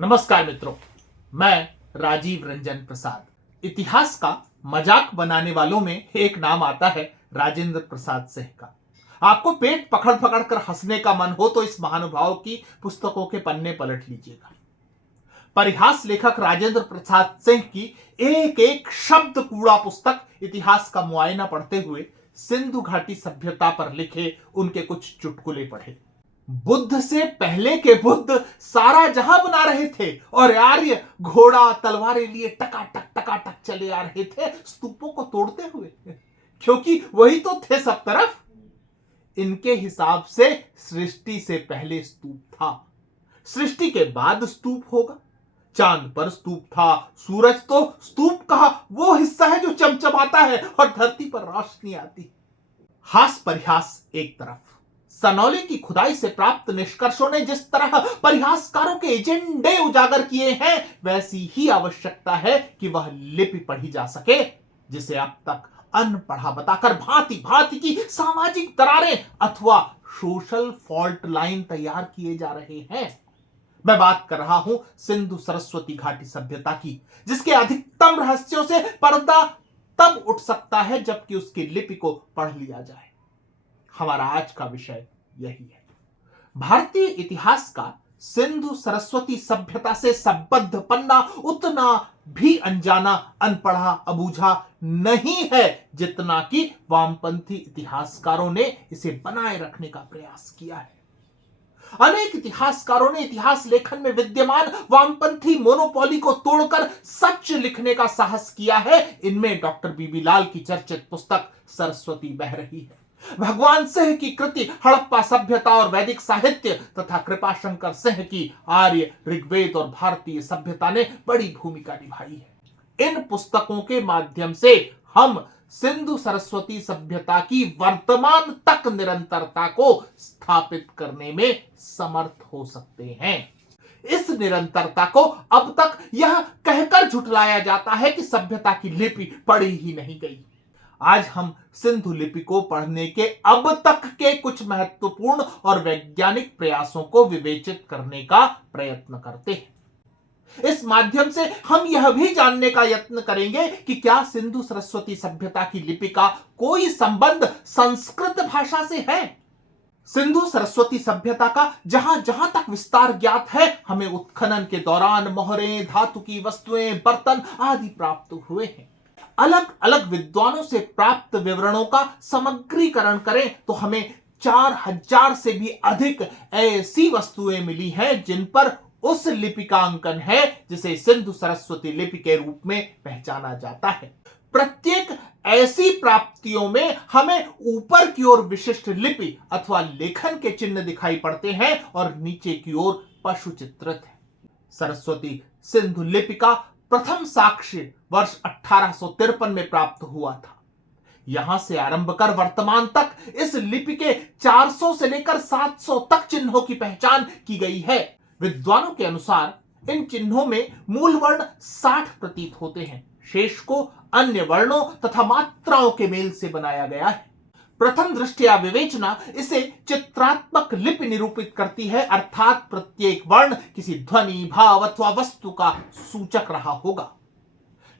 नमस्कार मित्रों, मैं राजीव रंजन प्रसाद। इतिहास का मजाक बनाने वालों में एक नाम आता है राजेंद्र प्रसाद सिंह का। आपको पेट पकड़ पकड़ कर हंसने का मन हो तो इस महानुभाव की पुस्तकों के पन्ने पलट लीजिएगा। परिहास लेखक राजेंद्र प्रसाद सिंह की एक एक शब्द कूड़ा पुस्तक इतिहास का मुआयना पढ़ते हुए सिंधु घाटी सभ्यता पर लिखे उनके कुछ चुटकुले पढ़े। बुद्ध से पहले के बुद्ध सारा जहां बना रहे थे और आर्य घोड़ा तलवारें लिए टकाटक चले आ रहे थे स्तूपों को तोड़ते हुए, क्योंकि वही तो थे सब तरफ। इनके हिसाब से सृष्टि से पहले स्तूप था, सृष्टि के बाद स्तूप होगा। चांद पर स्तूप था, सूरज तो स्तूप कहा वो हिस्सा है जो चमचमाता है और धरती पर रोशनी आती। हास परिहास एक तरफ, सनौले की खुदाई से प्राप्त निष्कर्षों ने जिस तरह परिहासकारों के एजेंडे उजागर किए हैं, वैसी ही आवश्यकता है कि वह लिपि पढ़ी जा सके जिसे अब तक अनपढ़ा बताकर भांति भांति की सामाजिक दरारें अथवा सोशल फॉल्ट लाइन तैयार किए जा रहे हैं। मैं बात कर रहा हूं सिंधु सरस्वती घाटी सभ्यता की, जिसके अधिकतम रहस्यों से पर्दा तब उठ सकता है जबकि उसकी लिपि को पढ़ लिया जाए। हमारा आज का विषय यही है। भारतीय इतिहास का सिंधु सरस्वती सभ्यता से संबद्ध पन्ना उतना भी अनजाना, अनपढ़ा, अबूझा नहीं है जितना कि वामपंथी इतिहासकारों ने इसे बनाए रखने का प्रयास किया है। अनेक इतिहासकारों ने इतिहास लेखन में विद्यमान वामपंथी मोनोपोली को तोड़कर सच लिखने का साहस किया है। इनमें डॉक्टर बीबी लाल की चर्चित पुस्तक सरस्वती बह रही है, भगवान सिंह की कृति हड़प्पा सभ्यता और वैदिक साहित्य तथा कृपाशंकर सिंह की आर्य, ऋग्वेद और भारतीय सभ्यता ने बड़ी भूमिका निभाई है। इन पुस्तकों के माध्यम से हम सिंधु सरस्वती सभ्यता की वर्तमान तक निरंतरता को स्थापित करने में समर्थ हो सकते हैं। इस निरंतरता को अब तक यह कहकर झुठलाया जाता है कि सभ्यता की लिपि पढ़ी ही नहीं गई। आज हम सिंधु लिपि को पढ़ने के अब तक के कुछ महत्वपूर्ण और वैज्ञानिक प्रयासों को विवेचित करने का प्रयत्न करते हैं। इस माध्यम से हम यह भी जानने का यत्न करेंगे कि क्या सिंधु सरस्वती सभ्यता की लिपि का कोई संबंध संस्कृत भाषा से है। सिंधु सरस्वती सभ्यता का जहां जहां तक विस्तार ज्ञात है, हमें उत्खनन के दौरान मोहरें, धातु की वस्तुएं, बर्तन आदि प्राप्त हुए हैं। अलग अलग विद्वानों से प्राप्त विवरणों का समग्रीकरण करें तो हमें 4000 से भी अधिक ऐसी वस्तुएं मिली हैं जिन पर उस लिपि का अंकन है जिसे सिंधु सरस्वती लिपि के रूप में पहचाना जाता है। प्रत्येक ऐसी प्राप्तियों में हमें ऊपर की ओर विशिष्ट लिपि अथवा लेखन के चिन्ह दिखाई पड़ते हैं और नीचे की ओर पशु चित्रित है। सरस्वती सिंधु लिपि का प्रथम साक्ष्य वर्ष 1853 में प्राप्त हुआ था। यहां से आरंभ कर वर्तमान तक इस लिपि के 400 से लेकर 700 तक चिन्हों की पहचान की गई है। विद्वानों के अनुसार इन चिन्हों में मूल वर्ण 60 प्रतीत होते हैं, शेष को अन्य वर्णों तथा मात्राओं के मेल से बनाया गया है। प्रथम दृष्टया विवेचना इसे चित्रात्मक लिपि निरूपित करती है, अर्थात प्रत्येक वर्ण किसी ध्वनि, भाव अथवा वस्तु का सूचक रहा होगा।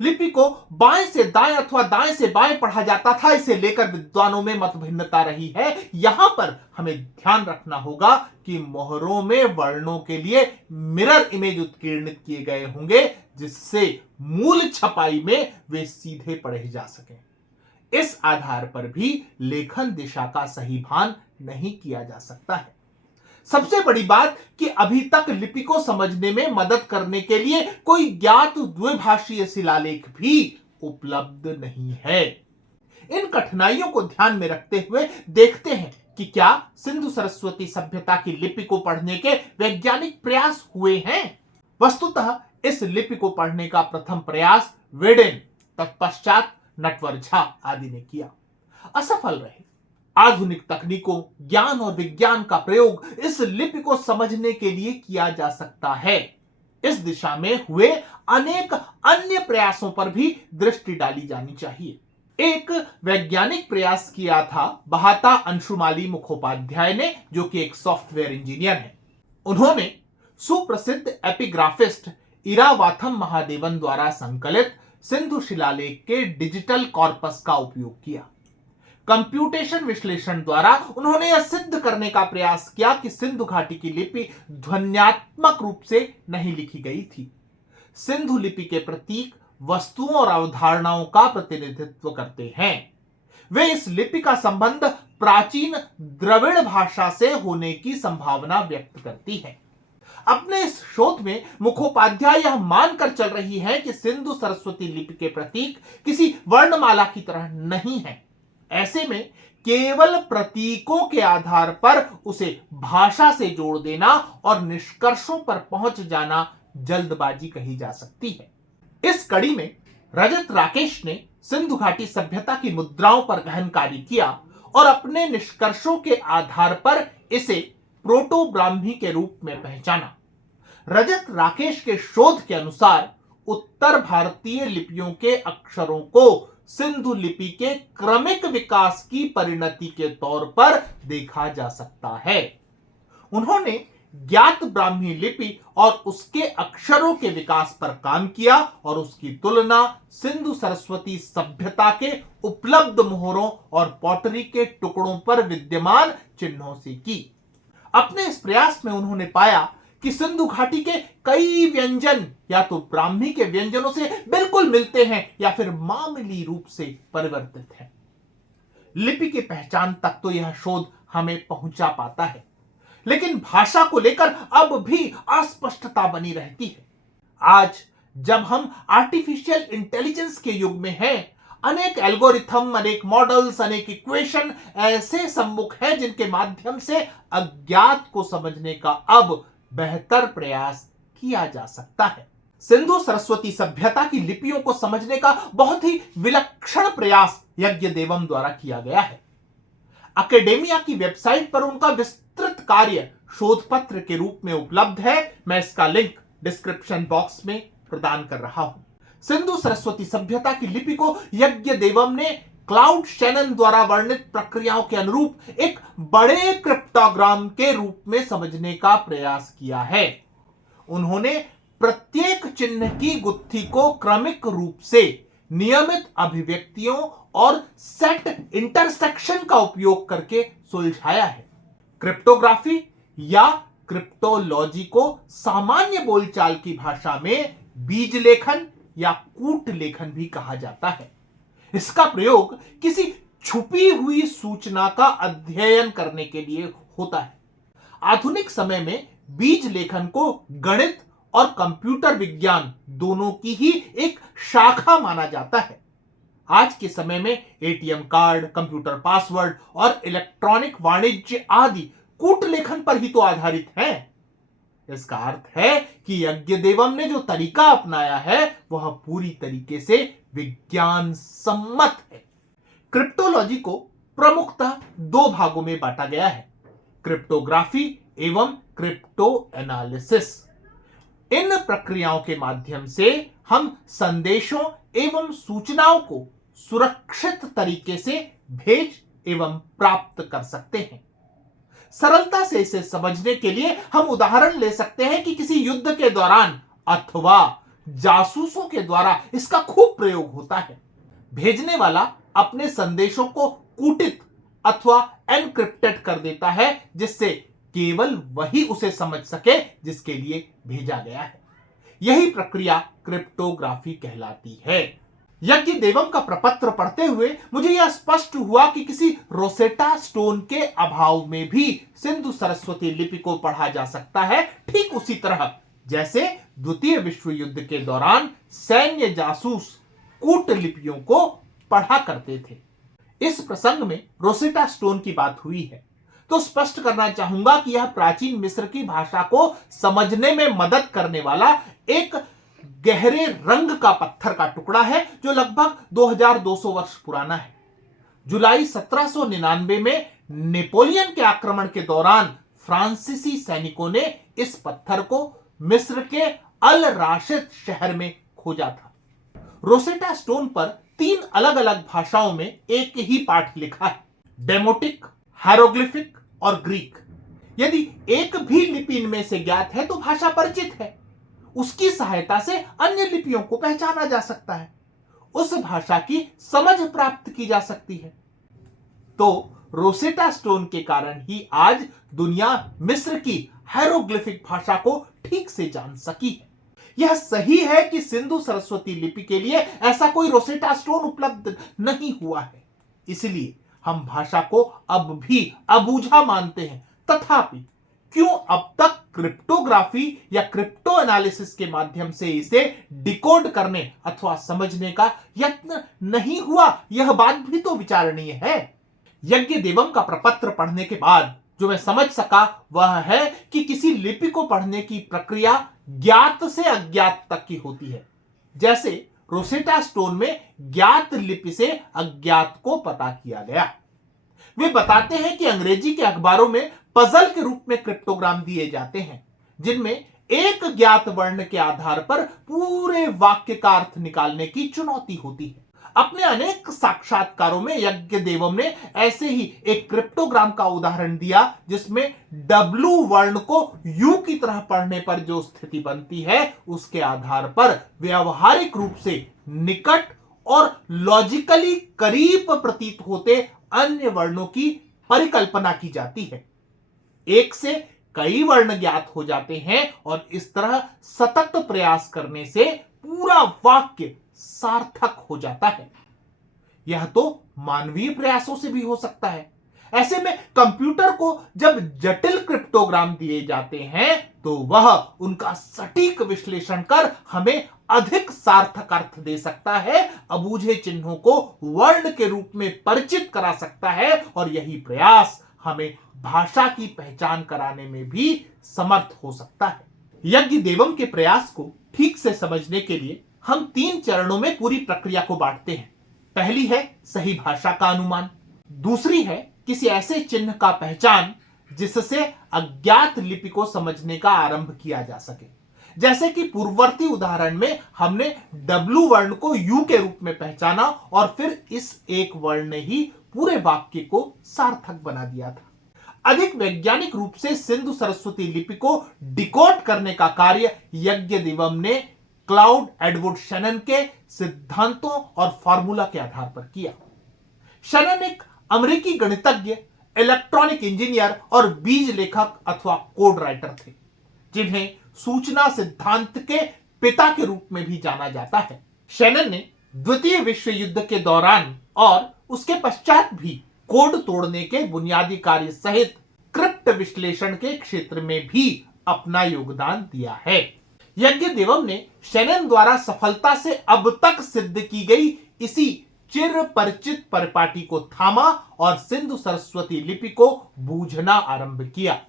लिपि को बाएं से दाएं अथवा दाएं से बाएं पढ़ा जाता था, इसे लेकर विद्वानों में मतभिन्नता रही है। यहां पर हमें ध्यान रखना होगा कि मोहरों में वर्णों के लिए मिरर इमेज उत्कीर्णित किए गए होंगे, जिससे मूल छपाई में वे सीधे पढ़े जा सकें। इस आधार पर भी लेखन दिशा का सही भान नहीं किया जा सकता है। सबसे बड़ी बात कि अभी तक लिपि को समझने में मदद करने के लिए कोई ज्ञात द्विभाषीय शिलालेख भी उपलब्ध नहीं है। इन कठिनाइयों को ध्यान में रखते हुए देखते हैं कि क्या सिंधु सरस्वती सभ्यता की लिपि को पढ़ने के वैज्ञानिक प्रयास हुए हैं। वस्तुतः इस लिपि को पढ़ने का प्रथम प्रयास वेडेन, तत्पश्चात नटवर झा आदि ने किया, असफल रहे। आधुनिक तकनीकों, ज्ञान और विज्ञान का प्रयोग इस लिपि को समझने के लिए किया जा सकता है। इस दिशा में हुए अनेक अन्य प्रयासों पर भी दृष्टि डाली जानी चाहिए। एक वैज्ञानिक प्रयास किया था बहाता अंशुमाली मुखोपाध्याय ने, जो कि एक सॉफ्टवेयर इंजीनियर है। उन्होंने सुप्रसिद्ध एपिग्राफिस्ट इरावाथम महादेवन द्वारा संकलित सिंधु शिलालेख के डिजिटल कॉर्पस का उपयोग किया। कंप्यूटेशन विश्लेषण द्वारा उन्होंने यह सिद्ध करने का प्रयास किया कि सिंधु घाटी की लिपि ध्वन्यात्मक रूप से नहीं लिखी गई थी। सिंधु लिपि के प्रतीक वस्तुओं और अवधारणाओं का प्रतिनिधित्व करते हैं। वे इस लिपि का संबंध प्राचीन द्रविड़ भाषा से होने की संभावना व्यक्त करती है। अपने इस शोध में मुखोपाध्याय यह मानकर चल रही है कि सिंधु सरस्वती लिपि के प्रतीक किसी वर्णमाला की तरह नहीं है। ऐसे में केवल प्रतीकों के आधार पर उसे भाषा से जोड़ देना और निष्कर्षों पर पहुंच जाना जल्दबाजी कही जा सकती है। इस कड़ी में रजत राकेश ने सिंधु घाटी सभ्यता की मुद्राओं पर गहन कार्य किया और अपने निष्कर्षों के आधार पर इसे प्रोटो ब्राह्मी के रूप में पहचाना। रजत राकेश के शोध के अनुसार उत्तर भारतीय लिपियों के अक्षरों को सिंधु लिपि के क्रमिक विकास की परिणति के तौर पर देखा जा सकता है। उन्होंने ज्ञात ब्राह्मी लिपि और उसके अक्षरों के विकास पर काम किया और उसकी तुलना सिंधु सरस्वती सभ्यता के उपलब्ध मोहरों और पॉटरी के टुकड़ों पर विद्यमान चिन्हों से की। अपने इस प्रयास में उन्होंने पाया कि सिंधु घाटी के कई व्यंजन या तो ब्राह्मी के व्यंजनों से बिल्कुल मिलते हैं या फिर मामूली रूप से परिवर्तित हैं। लिपि की पहचान तक तो यह शोध हमें पहुंचा पाता है, लेकिन भाषा को लेकर अब भी अस्पष्टता बनी रहती है। आज जब हम आर्टिफिशियल इंटेलिजेंस के युग में हैं, अनेक एल्गोरिथम, अनेक मॉडल्स, अनेक इक्वेशन ऐसे सम्मुख हैं जिनके माध्यम से अज्ञात को समझने का अब बेहतर प्रयास किया जा सकता है। सिंधु सरस्वती सभ्यता की लिपियों को समझने का बहुत ही विलक्षण प्रयास यज्ञदेवम द्वारा किया गया है। अकेडेमिया की वेबसाइट पर उनका विस्तृत कार्य शोध पत्र के रूप में उपलब्ध है। मैं इसका लिंक डिस्क्रिप्शन बॉक्स में प्रदान कर रहा हूं। सिंधु सरस्वती सभ्यता की लिपि को यज्ञदेवम ने क्लाउड शैनन द्वारा वर्णित प्रक्रियाओं के अनुरूप एक बड़े क्रिप्टोग्राम के रूप में समझने का प्रयास किया है। उन्होंने प्रत्येक चिन्ह की गुत्थी को क्रमिक रूप से नियमित अभिव्यक्तियों और सेट इंटरसेक्शन का उपयोग करके सुलझाया है। क्रिप्टोग्राफी या क्रिप्टोलॉजी को सामान्य बोलचाल की भाषा में बीज लेखन या कूट लेखन भी कहा जाता है। इसका प्रयोग किसी छुपी हुई सूचना का अध्ययन करने के लिए होता है। आधुनिक समय में बीज लेखन को गणित और कंप्यूटर विज्ञान दोनों की ही एक शाखा माना जाता है। आज के समय में एटीएम कार्ड, कंप्यूटर पासवर्ड और इलेक्ट्रॉनिक वाणिज्य आदि कूट लेखन पर ही तो आधारित हैं। इसका अर्थ है कि यज्ञदेवम ने जो तरीका अपनाया है वह पूरी तरीके से विज्ञान सम्मत है। क्रिप्टोलॉजी को प्रमुखतः दो भागों में बांटा गया है, क्रिप्टोग्राफी एवं क्रिप्टो एनालिसिस। इन प्रक्रियाओं के माध्यम से हम संदेशों एवं सूचनाओं को सुरक्षित तरीके से भेज एवं प्राप्त कर सकते हैं। सरलता से इसे समझने के लिए हम उदाहरण ले सकते हैं कि किसी युद्ध के दौरान अथवा जासूसों के द्वारा इसका खूब प्रयोग होता है। भेजने वाला अपने संदेशों को कूटित अथवा एनक्रिप्टेड कर देता है, जिससे केवल वही उसे समझ सके जिसके लिए भेजा गया है। यही प्रक्रिया क्रिप्टोग्राफी कहलाती है। यज्ञदेवम का प्रपत्र पढ़ते हुए मुझे यह स्पष्ट हुआ कि किसी रोसेटा स्टोन के अभाव में भी सिंधु सरस्वती लिपि को पढ़ा जा सकता है, ठीक उसी तरह जैसे द्वितीय विश्व युद्ध के दौरान सैन्य जासूस कूट लिपियों को पढ़ा करते थे। इस प्रसंग में रोसेटा स्टोन की बात हुई है तो स्पष्ट करना चाहूंगा कि यह प्राचीन मिस्र की भाषा को समझने में मदद करने वाला एक गहरे रंग का पत्थर का टुकड़ा है जो लगभग 2200 वर्ष पुराना है। जुलाई 1799 में नेपोलियन के आक्रमण के दौरान फ्रांसीसी सैनिकों ने इस पत्थर को मिस्र के अल राशिद शहर में खोजा था। रोसेटा स्टोन पर 3 अलग अलग भाषाओं में एक ही पाठ लिखा है, डेमोटिक, हायरोग्लिफिक और ग्रीक। यदि एक भी लिपि इनमें से ज्ञात है तो भाषा परिचित है। उसकी सहायता से अन्य लिपियों को पहचाना जा सकता है, उस भाषा की समझ प्राप्त की जा सकती है। तो रोसेटा स्टोन के कारण ही आज दुनिया मिस्र की हायरोग्लिफिक भाषा को ठीक से जान सकी है। यह सही है कि सिंधु सरस्वती लिपि के लिए ऐसा कोई रोसेटा स्टोन उपलब्ध नहीं हुआ है, इसलिए हम भाषा को अब भी अबूझा मानते हैं। तथापि क्यों अब तक क्रिप्टोग्राफी या क्रिप्टो एनालिसिस के माध्यम से इसे डिकोड करने अथवा समझने का यत्न नहीं हुआ, यह बात भी तो विचारणीय है। यज्ञ देवम का प्रपत्र पढ़ने के बाद जो मैं समझ सका वह है कि किसी लिपि को पढ़ने की प्रक्रिया ज्ञात से अज्ञात तक की होती है। जैसे रोसेटा स्टोन में ज्ञात लिपि से अज्ञात को पता किया गया। वे बताते हैं कि अंग्रेजी के अखबारों में पजल के रूप में क्रिप्टोग्राम दिए जाते हैं, जिनमें एक ज्ञात वर्ण के आधार पर पूरे वाक्य का अर्थ निकालने की चुनौती होती है। अपने अनेक साक्षात्कारों में यज्ञ देवम ने ऐसे ही एक क्रिप्टोग्राम का उदाहरण दिया, जिसमें डब्ल्यू वर्ण को यू की तरह पढ़ने पर जो स्थिति बनती है, उसके आधार पर व्यवहारिक रूप से निकट और लॉजिकली करीब प्रतीत होते अन्य वर्णों की परिकल्पना की जाती है। एक से कई वर्ण ज्ञात हो जाते हैं और इस तरह सतत प्रयास करने से पूरा वाक्य सार्थक हो जाता है। यह तो मानवीय प्रयासों से भी हो सकता है। ऐसे में कंप्यूटर को जब जटिल क्रिप्टोग्राम दिए जाते हैं तो वह उनका सटीक विश्लेषण कर हमें अधिक सार्थक अर्थ दे सकता है, अबूझे चिन्हों को वर्ण के रूप में परिचित करा सकता है, और यही प्रयास हमें भाषा की पहचान कराने में भी समर्थ हो सकता है। यज्ञ देवम के प्रयास को ठीक से समझने के लिए हम 3 चरणों में पूरी प्रक्रिया को बांटते हैं। पहली है सही भाषा का अनुमान, दूसरी है किसी ऐसे चिन्ह का पहचान जिससे अज्ञात लिपि को समझने का आरंभ किया जा सके। जैसे कि पूर्ववर्ती उदाहरण में हमने डब्ल्यू वर्ण को यू के रूप में पहचाना और फिर इस एक वर्ण ने ही पूरे वाक्य को सार्थक बना दिया था। अधिक वैज्ञानिक रूप से सिंधु सरस्वती लिपि को डिकोड करने का कार्य यज्ञ देवम ने क्लाउड एडवर्ड शैनन के सिद्धांतों और फॉर्मूला के आधार पर किया। शैनन एक अमेरिकी गणितज्ञ, इलेक्ट्रॉनिक इंजीनियर और बीज लेखक अथवा कोड राइटर थे, जिन्हें सूचना सिद्धांत के पिता के रूप में भी जाना जाता है। शैनन ने द्वितीय विश्व युद्ध के दौरान और उसके पश्चात भी कोड तोड़ने के बुनियादी कार्य सहित क्रिप्ट विश्लेषण के क्षेत्र में भी अपना योगदान दिया है। यज्ञ देवम ने शैनन द्वारा सफलता से अब तक सिद्ध की गई इसी चिर परिचित परिपाटी को थामा और सिंधु सरस्वती लिपि को बूझना आरंभ किया।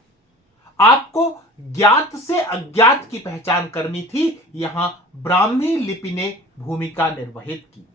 आपको ज्ञात से अज्ञात की पहचान करनी थी, यहां ब्राह्मी लिपि ने भूमिका निर्वहित की।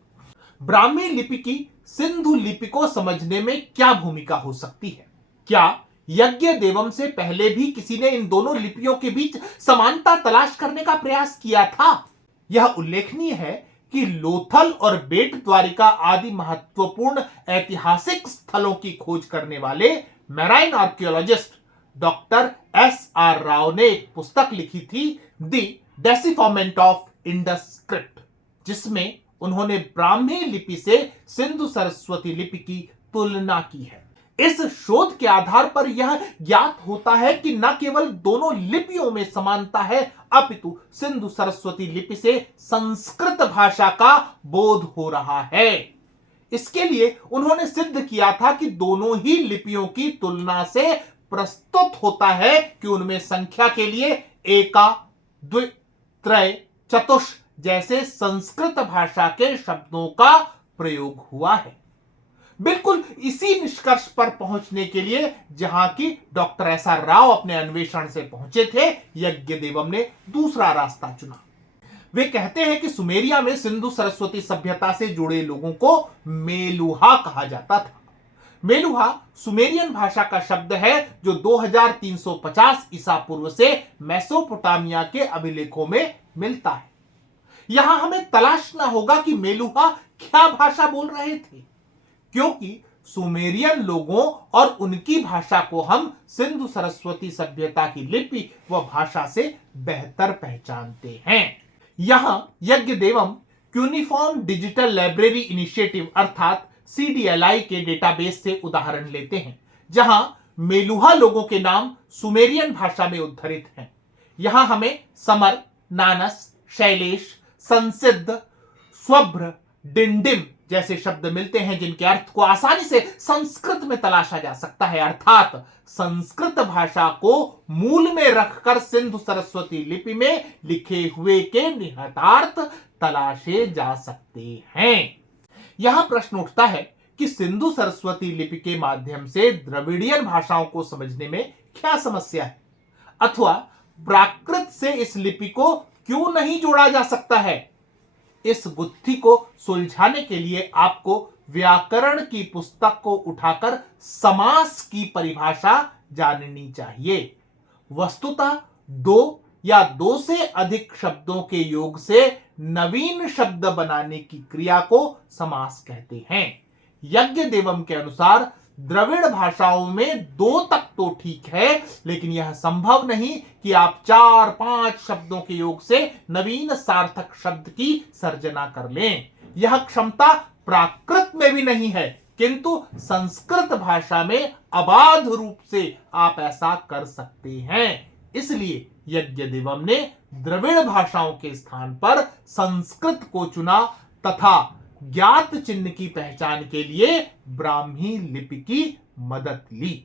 ब्राह्मी लिपि की सिंधु लिपि को समझने में क्या भूमिका हो सकती है? क्या यज्ञ देवम से पहले भी किसी ने इन दोनों लिपियों के बीच समानता तलाश करने का प्रयास किया था? यह उल्लेखनीय है कि लोथल और बेट द्वारिका आदि महत्वपूर्ण ऐतिहासिक स्थलों की खोज करने वाले marine archaeologist doctor S.R. Rao ने एक पुस्तक लिखी थी, द डेसिफॉर्मेंट ऑफ इंडस स्क्रिप्ट, जिसमें उन्होंने ब्राह्मी लिपि से सिंधु सरस्वती लिपि की तुलना की है। इस शोध के आधार पर यह ज्ञात होता है कि न केवल दोनों लिपियों में समानता है, अपितु सिंधु सरस्वती लिपि से संस्कृत भाषा का बोध हो रहा है। इसके लिए उन्होंने सिद्ध किया था कि दोनों ही लिपियों की तुलना से प्रस्तुत होता है कि उनमें संख्या के लिए एका, द्वि, त्रय, चतुष जैसे संस्कृत भाषा के शब्दों का प्रयोग हुआ है। बिल्कुल इसी निष्कर्ष पर पहुंचने के लिए जहां की डॉक्टर S.R. राव अपने अन्वेषण से पहुंचे थे, यज्ञ देवम ने दूसरा रास्ता चुना। वे कहते हैं कि सुमेरिया में सिंधु सरस्वती सभ्यता से जुड़े लोगों को मेलुहा कहा जाता था। मेलुहा सुमेरियन भाषा का शब्द है जो 2350 ईसा पूर्व से मेसोपोटामिया के अभिलेखों में मिलता है। यहां हमें तलाशना होगा कि मेलुहा क्या भाषा बोल रहे थे, क्योंकि सुमेरियन लोगों और उनकी भाषा को हम सिंधु सरस्वती सभ्यता की लिपि व भाषा से बेहतर पहचानते हैं। यहां यज्ञ देवम यूनिफॉर्म डिजिटल लाइब्रेरी इनिशिएटिव अर्थात CDLI के डेटाबेस से उदाहरण लेते हैं, जहां मेलुहा लोगों के नाम सुमेरियन भाषा में उद्धृत हैं। यहां हमें समर, नानस, शैलेश, संसिद्ध, स्वभ्र, डिंडिम जैसे शब्द मिलते हैं, जिनके अर्थ को आसानी से संस्कृत में तलाशा जा सकता है। अर्थात संस्कृत भाषा को मूल में रखकर सिंधु सरस्वती लिपि में लिखे हुए के निहितार्थ तलाशे जा सकते हैं। यहां प्रश्न उठता है कि सिंधु सरस्वती लिपि के माध्यम से द्रविड़ियन भाषाओं को समझने में क्या समस्या है, अथवा प्राकृत से इस लिपि को क्यों नहीं जोड़ा जा सकता है। इस गुत्थी को सुलझाने के लिए आपको व्याकरण की पुस्तक को उठाकर समास की परिभाषा जाननी चाहिए। वस्तुतः दो या दो से अधिक शब्दों के योग से नवीन शब्द बनाने की क्रिया को समास कहते हैं। यज्ञ देवम के अनुसार द्रविड़ भाषाओं में दो तक तो ठीक है, लेकिन यह संभव नहीं कि आप 4-5 शब्दों के योग से नवीन सार्थक शब्द की सर्जना कर लें। यह क्षमता प्राकृत में भी नहीं है, किंतु संस्कृत भाषा में अबाध रूप से आप ऐसा कर सकते हैं। इसलिए यज्ञ देवम ने द्रविड़ भाषाओं के स्थान पर संस्कृत को चुना तथा ज्ञात चिन्ह की पहचान के लिए ब्राह्मी लिपि की मदद ली।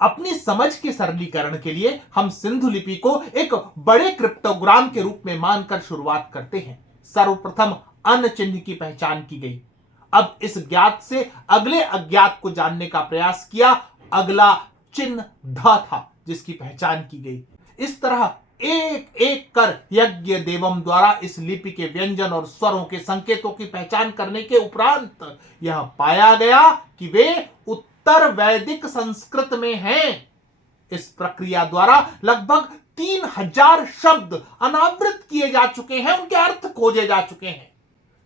अपनी समझ के सरलीकरण के लिए हम सिंधु लिपि को एक बड़े क्रिप्टोग्राम के रूप में मानकर शुरुआत करते हैं। सर्वप्रथम अन चिन्ह की पहचान की गई। अब इस ज्ञात से अगले अज्ञात को जानने का प्रयास किया। अगला चिन्ह ध था, जिसकी पहचान की गई। इस तरह एक एक कर यज्ञ देवम द्वारा इस लिपि के व्यंजन और स्वरों के संकेतों की पहचान करने के उपरांत यह पाया गया कि वे उत्तर वैदिक संस्कृत में हैं। इस प्रक्रिया द्वारा लगभग 3000 शब्द अनावृत किए जा चुके हैं, उनके अर्थ खोजे जा चुके हैं।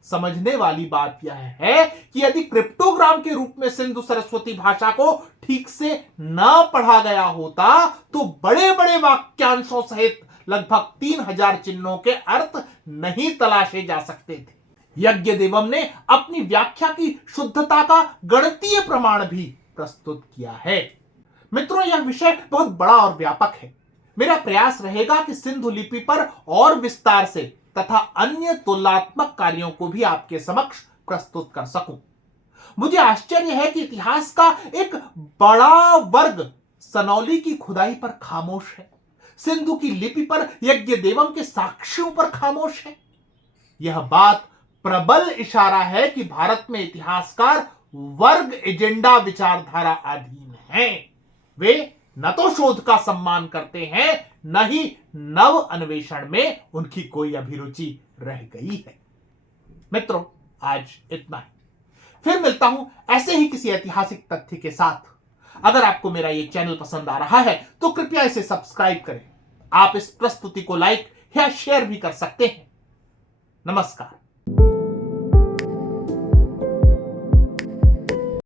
समझने वाली बात यह है कि यदि क्रिप्टोग्राम के रूप में सिंधु सरस्वती भाषा को ठीक से न पढ़ा गया होता तो बड़े बड़े वाक्यांशों सहित लगभग 3000 चिन्हों के अर्थ नहीं तलाशे जा सकते थे। यज्ञ देवम ने अपनी व्याख्या की शुद्धता का गणितीय प्रमाण भी प्रस्तुत किया है। मित्रों, यह विषय बहुत बड़ा और व्यापक है। मेरा प्रयास रहेगा कि सिंधु लिपि पर और विस्तार से तथा अन्य तुलनात्मक कार्यों को भी आपके समक्ष प्रस्तुत कर सकूं। मुझे आश्चर्य है कि इतिहास का एक बड़ा वर्ग सनौली की खुदाई पर खामोश है, सिंधु की लिपि पर यज्ञ देवम के साक्ष्यों पर खामोश है। यह बात प्रबल इशारा है कि भारत में इतिहासकार वर्ग एजेंडा विचारधारा अधीन हैं। वे न तो शोध का सम्मान करते हैं, न ही नव अन्वेषण में उनकी कोई अभिरुचि रह गई है। मित्रों, आज इतना ही। फिर मिलता हूं ऐसे ही किसी ऐतिहासिक तथ्य के साथ। अगर आपको मेरा ये चैनल पसंद आ रहा है तो कृपया इसे सब्सक्राइब करें। आप इस प्रस्तुति को लाइक या शेयर भी कर सकते हैं। नमस्कार।